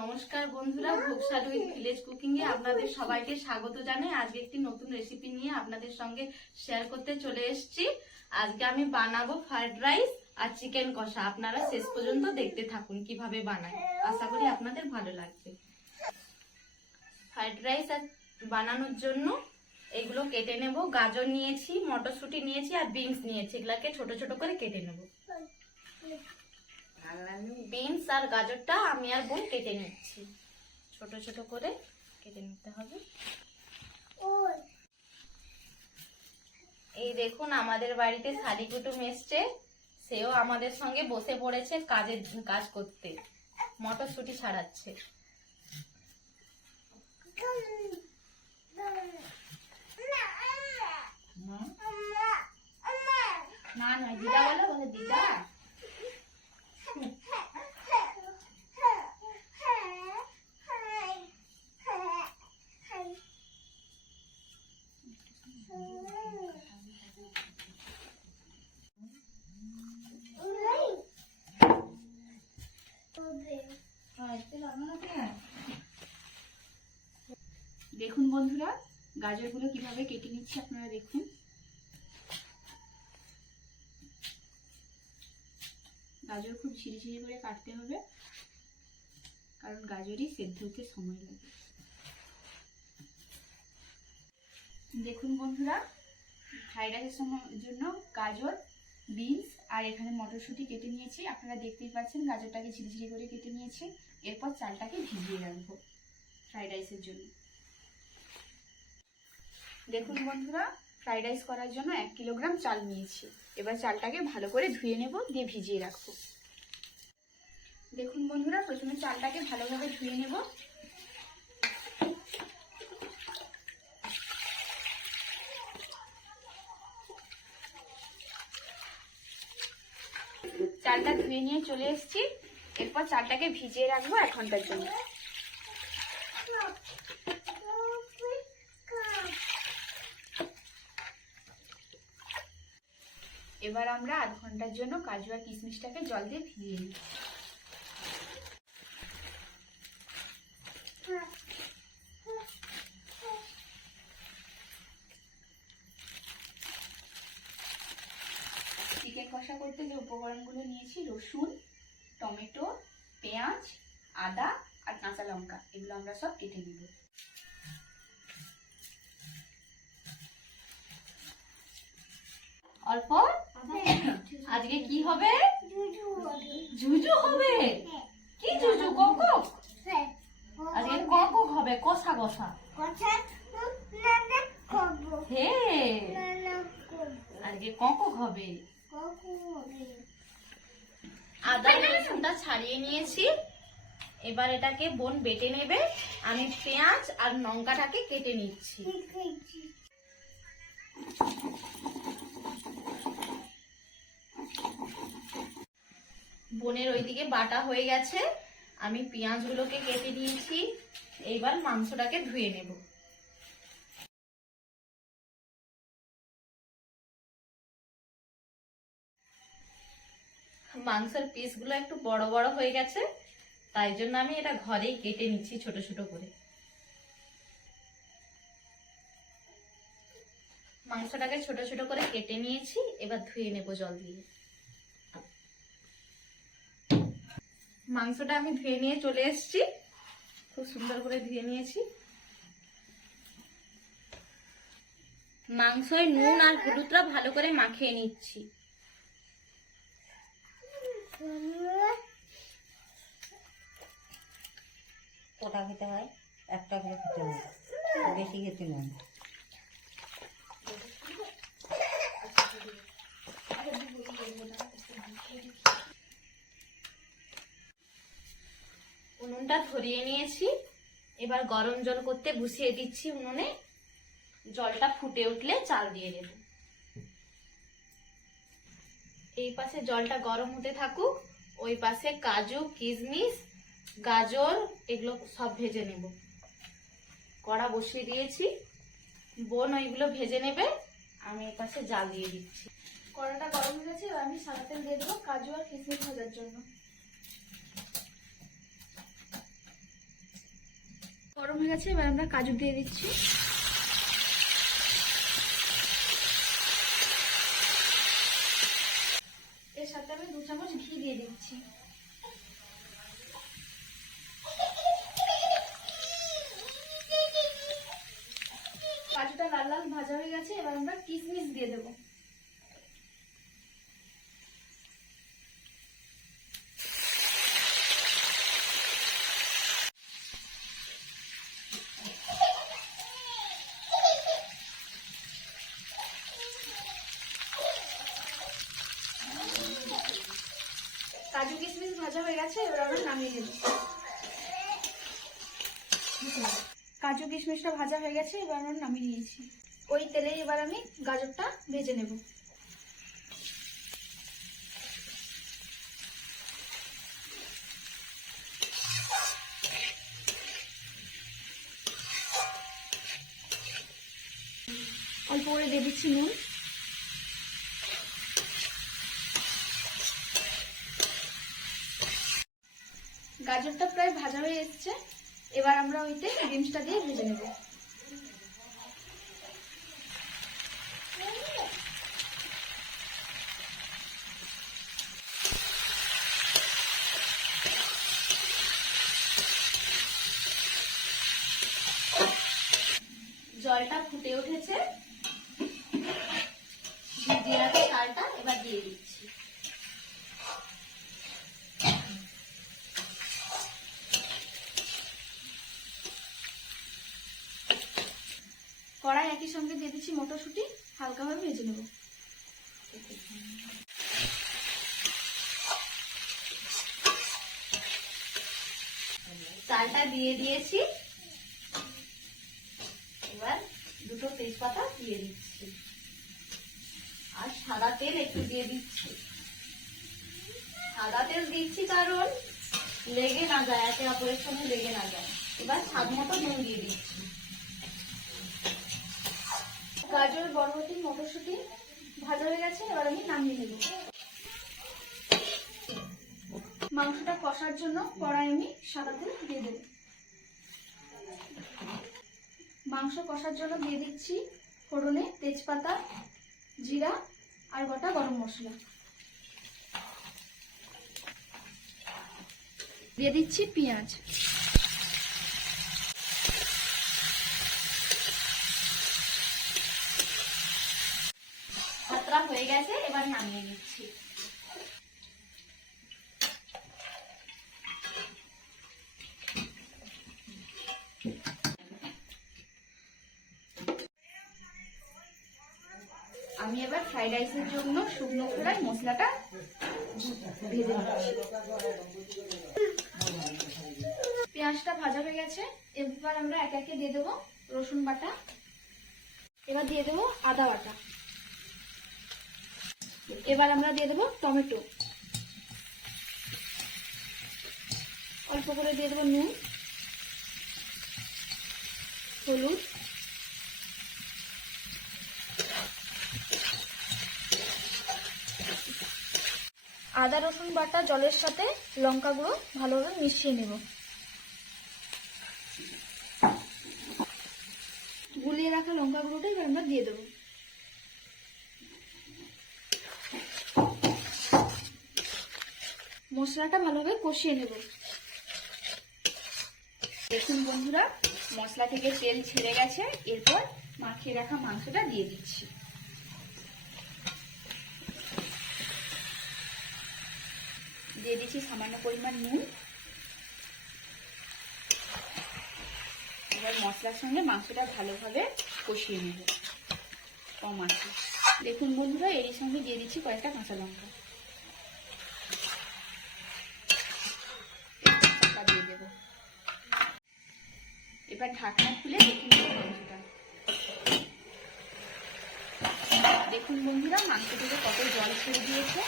নমস্কার বন্ধুরা, ভোগসাল with village cooking এ আপনাদের সবাইকে স্বাগত জানাই। আজকে একটি নতুন রেসিপি নিয়ে আপনাদের সঙ্গে শেয়ার করতে চলে এসেছি। আজকে আমি বানাবো ফ্রাইড রাইস আর চিকেন কষা। আপনারা শেষ পর্যন্ত দেখতে থাকুন কিভাবে বানাই, আশা করি আপনাদের ভালো লাগবে। ফ্রাইড রাইস আর বানানোর জন্য এগুলো কেটে নেব। গাজর নিয়েছি, মটরশুঁটি নিয়েছি আর বিনস নিয়েছি। এগুলাকে ছোট ছোট করে কেটে নেব। বিনস আর গাজরটা আমি আর বোন কেটে নিচ্ছি, ছোট ছোট করে কেটে নিতে হবে। এই দেখুন, আমাদের বাড়িতে শালি কুটুম এসছে, সেও আমাদের সঙ্গে বসে পড়েছে কাজ করতে, মটরশুঁটি ছাড়াচ্ছে। না না, দিদা বলো, বলে দিদা। দেখুন বন্ধুরা, গাজরগুলো কিভাবে কেটে নিচ্ছি আপনারা দেখুন। গাজর খুব ঝিরিঝিরি করে কাটতে হবে, কারণ গাজরই সেদ্ধ হতে সময় লাগে। দেখুন বন্ধুরা, ফ্রাইড রাইসের জন্য গাজর, বিনস আর এখানে মটরশুঁটি কেটে নিয়েছি। আপনারা দেখতেই পাচ্ছেন গাজরটাকে ঝিরিঝিরি করে কেটে নিয়েছি। এরপর চালটাকে ভিজিয়ে রাখবো ফ্রাইড রাইসের জন্য। দেখুন বন্ধুরা, ফ্রাইড রাইস করার জন্য 1 কিলোগ্রাম চাল নিয়েছি। এবার চালটাকে ভালো করে ধুয়ে নেব, দিয়ে ভিজিয়ে রাখবো। দেখুন বন্ধুরা, প্রথমে চালটাকে ভালোভাবে ধুয়ে নেব। চালটা ধুয়ে নিয়ে চলে এসেছি। এরপর চালটাকে ভিজিয়ে রাখবো 1 ঘন্টার জন্য। এবার আমরা আধ ঘন্টার জন্য কাজু আর কিশমিশটাকে জল দিয়ে ভিজিয়ে নিই। চিকেন কষা করতে যে উপকরণগুলো নিয়েছি, রসুন, টমেটো, পেঁয়াজ, আদা আর কাঁচা লঙ্কা, এগুলো আমরা সব কেটে নেব। অল্প আজকে কি হবে? জুজু হবে। কি জুজু? কক। আজকে কক হবে, কষা কষা। হে, আজকে কক হবে। আদা রসুনটা ছাড়িয়ে নিয়েছি। এবার এটাকে বোন বেটে নেবে। আমি পেঁয়াজ আর লঙ্কাটাকে কেটে নিচ্ছি। বোনের ওইদিকে বাটা হয়ে গেছে, আমি পেঁয়াজগুলোকে কেটে নিয়েছি। এইবার মাংসটাকে ধুয়ে নেব। মাংসের পিসগুলো একটু বড় বড় হয়ে গেছে, তাই জন্য আমি এটা ঘরেই কেটে নিচ্ছি ছোট ছোট করে। মাংসটাকে ছোট ছোট করে কেটে নিয়েছি। এবার ধুয়ে নেব জল দিয়ে। মাংসটা আমি ধুয়ে নিয়ে চলে এসেছি, খুব সুন্দর করে ধুয়ে নিয়েছি। মাংসয় নুন আর হলুদটা ভালো করে মাখিয়ে নিচ্ছি। কটা খেতে হয়? একটা করে খেতে হয়, বেশি খেতে নয়। উনুনটা ধরিয়ে নিয়েছি। এবার গরম জল করতে বসিয়ে দিচ্ছি উনুনে। জলটা ফুটে উঠলে চাল দিয়ে দেব। এই পাশে জলটা গরম হতে থাকুক, ওই পাশে কাজু, কিশমিশ, গাজর এগুলো সব ভেজে নেব। কড়া বসিয়ে দিয়েছি, বোন ওইগুলো ভেজে নেবে, আমি এই পাশে জাল দিয়ে দিচ্ছি। কড়াটা গরম হয়ে গেছে, আমি সাদা তেল দিয়ে দেবো কাজু আর কিশমিশ ভাজার জন্য। গরম হয়ে গেছে, এবার আমরা কাজু দিয়ে দিচ্ছি। এর সাথে আমি 2 চামচ ঘি দিয়ে দিচ্ছি। কাজুটা লাল লাল ভাজা হয়ে গেছে, এবার আমরা কিশমিশ দিয়ে দেবো। কাজু কিশমিশ ভাজা হয়ে গেছে, এবার আমরা নামিয়ে নেব। কাজু কিশমিশটা ভাজা হয়ে গেছে, এবার আমরা নামিয়ে নিয়েছি। ওই তেলে এবার আমি গাজরটা ভেজে নেব। অল্প করে দিয়ে দিচ্ছি নুন। গাজরটা প্রায় ভাজা হয়ে এসেছে, এবার আমরা ওইতে বিনসটা দিয়ে ভেজে নেব। জলটা ফুটে উঠেছে, দিয়ে রাখা চালটা এবার দিয়ে দিচ্ছি। কড়াই একই সঙ্গে দিয়ে দিচ্ছি মটরশুঁটি, হালকাভাবে ভেজে নেব। চালটা দিয়ে দিয়েছি, এবার 2টো তেজপাতা দিয়ে দিচ্ছি আর সাদা তেল একটু দিয়ে দিচ্ছি। সাদা তেল দিচ্ছি কারণ লেগে না যায়, একে অপরের সঙ্গে লেগে না যায়। এবার স্বাদ মতো নুন দিয়ে দিচ্ছি। গাজর, বরবটি, মটরশুঁটি ভাজা হয়ে গেছে, এবার আমি নামিয়ে নেব। মাংসটা কষার জন্য কড়াই আমি সাদা তেল দিয়ে দেব। মাংস কষার জন্য দিয়ে দিচ্ছি ফোড়নে তেজপাতা, জিরা আর গোটা গরম মশলা। দিয়ে দিচ্ছি পেঁয়াজ। ভাতটা হয়ে গেছে, এবার নামিয়ে নিচ্ছি। আমি এবার ফ্রাইড রাইসের জন্য শুকনো খোলায় মশলাটা ভেজে নিচ্ছি। পেঁয়াজটা ভাজা হয়ে গেছে, এবার আমরা একে একে দিয়ে দেবো রসুন বাটা, এবার দিয়ে দেবো আদা বাটা, এবার আমরা দিয়ে দেবো টমেটো, অল্প করে দিয়ে দেবো নুন, হলুদ, আদা রসুন বাটা জলের সাথে লঙ্কা গুঁড়ো ভালোভাবে মিশিয়ে নেব। গুলিয়ে রাখা লঙ্কা গুঁড়োটা এবার আমরা দিয়ে দেবো। মশলাটা ভালোভাবে কষিয়ে নেব। দেখুন বন্ধুরা, মশলা থেকে তেল ছেড়ে গেছে, এরপর মাখিয়ে রাখা মাংসটা দিয়ে দিচ্ছি। দিয়ে দিচ্ছি সামান্য পরিমাণ নুন। এবার মশলার সঙ্গে মাংসটা ভালোভাবে কষিয়ে নেব কম আছে। দেখুন বন্ধুরা, এরই সঙ্গে দিয়ে দিচ্ছি কয়েকটা কাঁচা লঙ্কা, দিয়ে দেব। এবার ঢাকনা খুলে দেখুন মাংসটা। দেখুন বন্ধুরা, মাংস থেকে কত জল ছেড়ে দিয়েছে।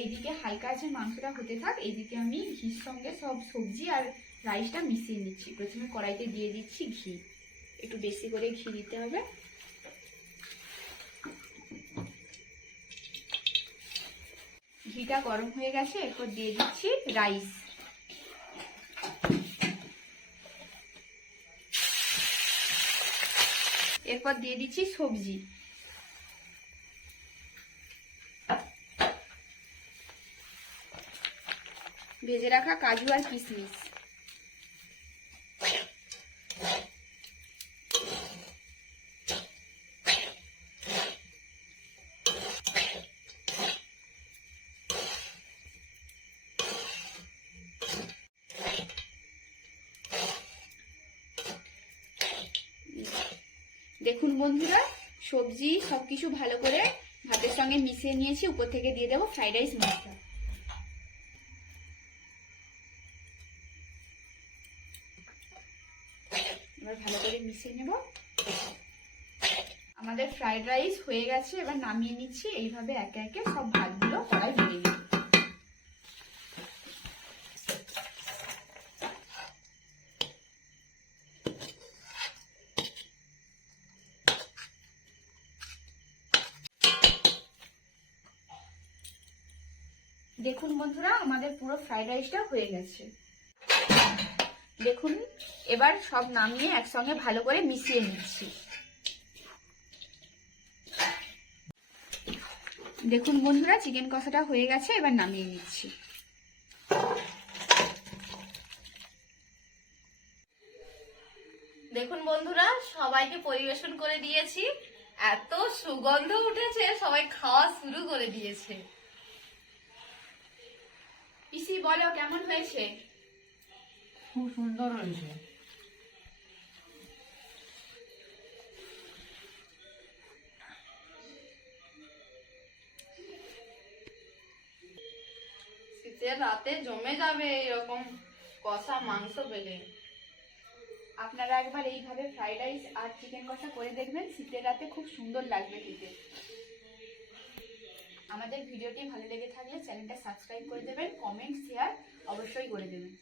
এইদিকে হালকা আছে মাংসটা হতে থাক, এইদিকে আমি ঘির সঙ্গে সব সবজি আর রাইসটা মিশিয়ে নিচ্ছি। প্রথমে কড়াইতে দিয়ে দিচ্ছি ঘি, একটু বেশি করে ঘি দিতে হবে। ঘিটা গরম হয়ে গেছে, এরপর দিয়ে দিচ্ছি রাইস। এরপর দিয়ে দিচ্ছি সবজি। ভেজে রাখা কাজু আর কিশমিশ। দেখুন বন্ধুরা, সবজি সবকিছু ভালো করে ভাতের সঙ্গে মিশিয়ে নিয়েছি। উপর থেকে দিয়ে দেবো ফ্রাইড রাইস মশলা। এবার ভালো করে মিশিয়ে নেব। আমাদের ফ্রাইড রাইস হয়ে গেছে, এবার নামিয়ে নিচ্ছি। এইভাবে একে একে সব ভাতগুলো কড়াই ভেজে নিই। দেখুন বন্ধুরা, আমাদের পুরো ফ্রাইড রাইসটা হয়ে গেছে। দেখুন, এবার সব নামিয়ে একসঙ্গে ভালো করে মিশিয়ে নিচ্ছি। দেখুন বন্ধুরা, চিকেন কষাটা হয়ে গেছে, এবার নামিয়ে নিচ্ছি। দেখুন বন্ধুরা, সবাইকে পরিবেশন করে দিয়েছি। এত সুগন্ধ উঠেছে, সবাই খাওয়া শুরু করে দিয়েছে। পিসি বলো কেমন হয়েছে? খুব সুন্দর হয়েছে। শীতের রাতে জমে যাবে এরকম কষা মাংস পেলে। আপনারা একবার এইভাবে ফ্রাইড রাইস আর চিকেন কষা করে দেখবেন, শীতের রাতে খুব সুন্দর লাগবে খেতে। আমাদের ভিডিওটি ভালো লেগে থাকলে চ্যানেলটা সাবস্ক্রাইব করে দেবেন, কমেন্ট শেয়ার অবশ্যই করে দেবেন।